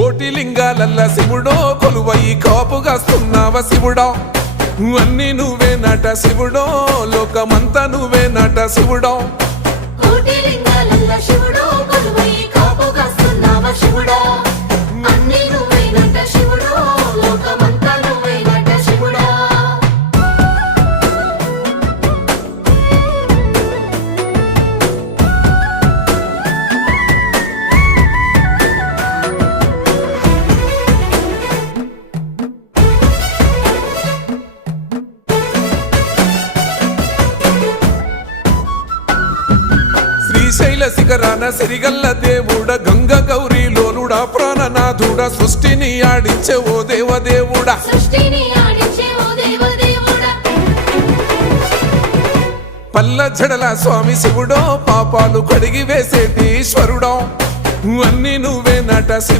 కోటి లింగాలల్ల శివుడో కొలువయి కాపుగాస్తున్నావ శివుడా అన్ని నువ్వే నట శివుడో లోకమంతా నువ్వే నట శివుడో కోటి లింగాలల్ల శివుడో కొలువయి కాపుగాస్తున్నావ శివుడా అన్ని నువ్వే నట శివుడో లోకమంతా నువ్వే నట శివుడా శ్రీశైల శిఖరాన సిరిగల్ల దేవుడ గంగ గౌరీ లోలుడా ప్రాణనాథుడా సృష్టిని ఆడించే ఓ దేవదేవుడా సృష్టిని ఆడించే ఓ దేవదేవుడా పల్ల జడల స్వామి శివుడో పాపాలు కడిగి వేసేటి ఈశ్వరుడో అన్ని నువ్వే నట శివుడు